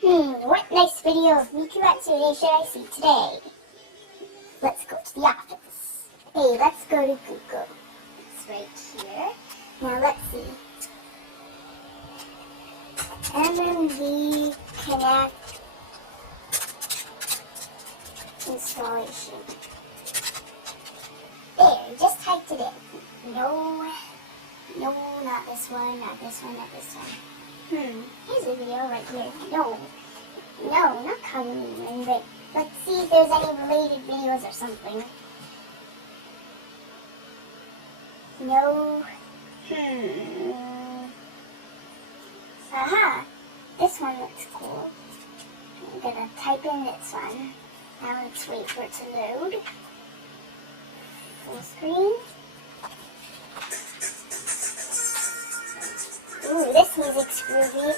What nice video of Miku Atsune should I see today? Let's go to the office. Hey, let's go to Google. It's right here. Now let's see. MMV Connect installation. There, just typed it in. No, not this one, not this one, not this one. Here's a video right here. No, not Kagami, but let's see if there's any related videos or something. No. Aha! This one looks cool. I'm gonna type in this one. Now let's wait for it to load. Full screen. Ooh, this music's groovy.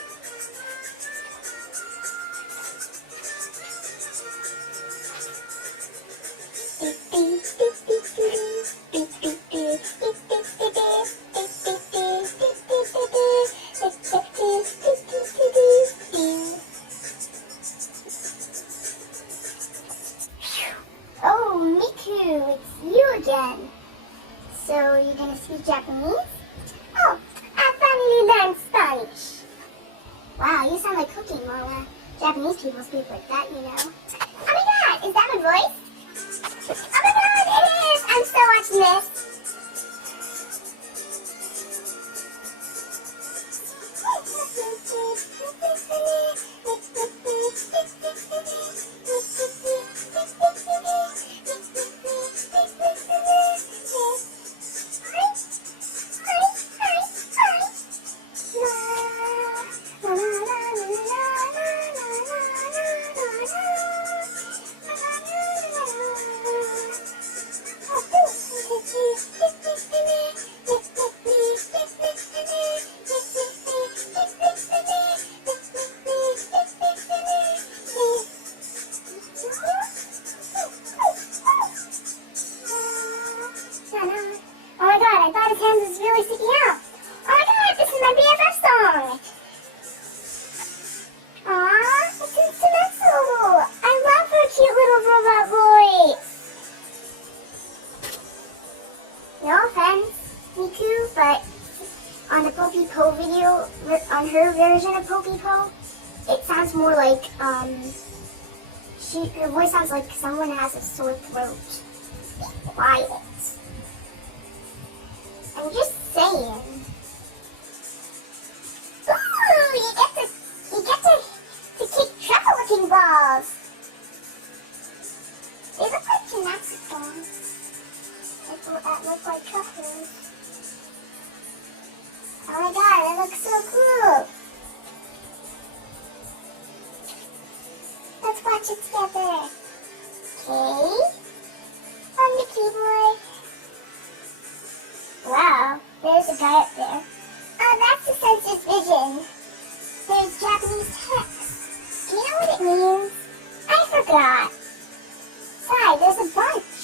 Oh, Miku, it's you again. So, you're gonna speak Japanese? Oh, I finally learned Spanish. Wow, you sound like Cookie Mama. Japanese people speak like that, you know. Oh my god, is that my voice? Oh my god, it is! I'm still watching this. Oh my god, I thought his hands was really sticking out. Oh my god, this is my BFF song. Aww, it's instrumental. I love her cute little robot voice. No offense, Miku, but on the Poppy Po video, on her version of Poppy Po, it sounds more like, her voice sounds like someone has a sore throat. Be quiet. I'm just saying. Ooh, you get to kick truffle-looking balls. They look like gymnastics balls. That look like truffles. Oh my god, that looks so cool. Let's watch it together. Okay. On the keyboard. Wow, there's a guy up there. Oh, that's the sensor's vision. There's Japanese text. Do you know what it means? I forgot. Besides, there's a bunch.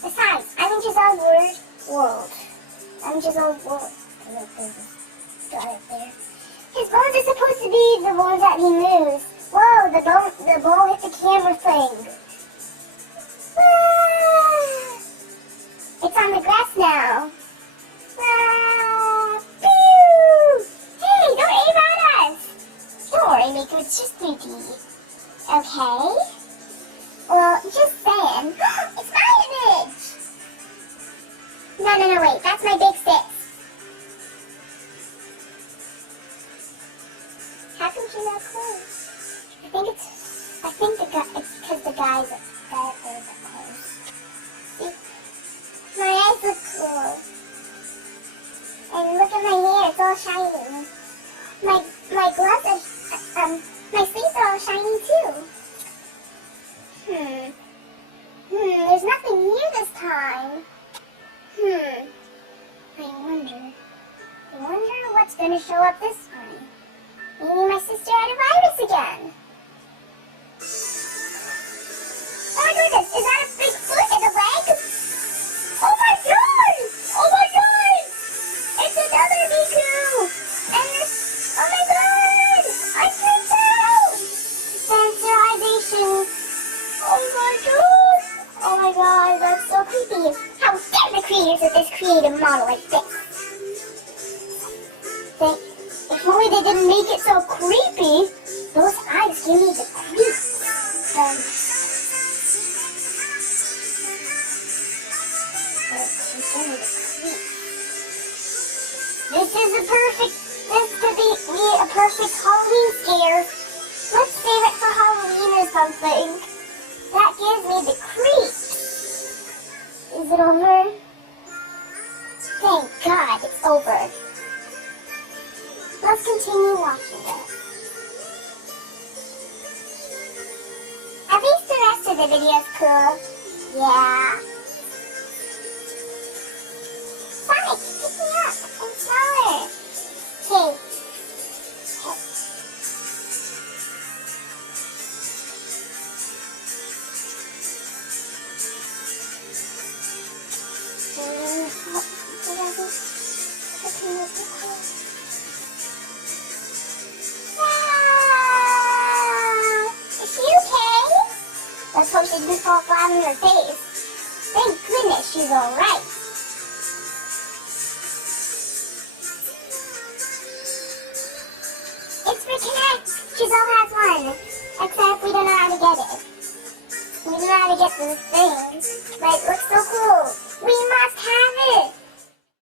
Besides, I'm Giselle's world. I'm Giselle's world. Look, there's a guy up there. His bones are supposed to be the bones that he moves. Whoa, the ball hit the camera thing. It's on the grass now. Pew! Hey, don't aim at us! Don't worry, Miku, it's just Mickey. Okay? Well, just saying. It's my image! No, wait, that's my big sis. How come she's not close? I think it's because the guys up there are close. See? My eyes look cool. And look at my hair, it's all shiny. My gloves are, my sleeves are all shiny too. There's nothing here this time. I wonder what's gonna show up this time. Maybe my sister had a virus again. Oh my goodness, is that a big foot and a leg? Oh my god! Oh my god! It's another Miku! And this model like this. Think, if only they didn't make it so creepy. Those eyes give me the creeps. This could be a perfect Halloween scare. Let's save it for Halloween or something. That gives me the creeps. Is it over? Thank God it's over. Let's continue watching this. At least the rest of the video is cool. Yeah. Sonic, pick me up. I'm smaller. Okay. Is she okay? Let's hope she didn't fall flat on her face. Thank goodness she's alright. It's for Connect. She's all has one. Except we don't know how to get it. We don't know how to get this thing. But it looks so cool. We must have it.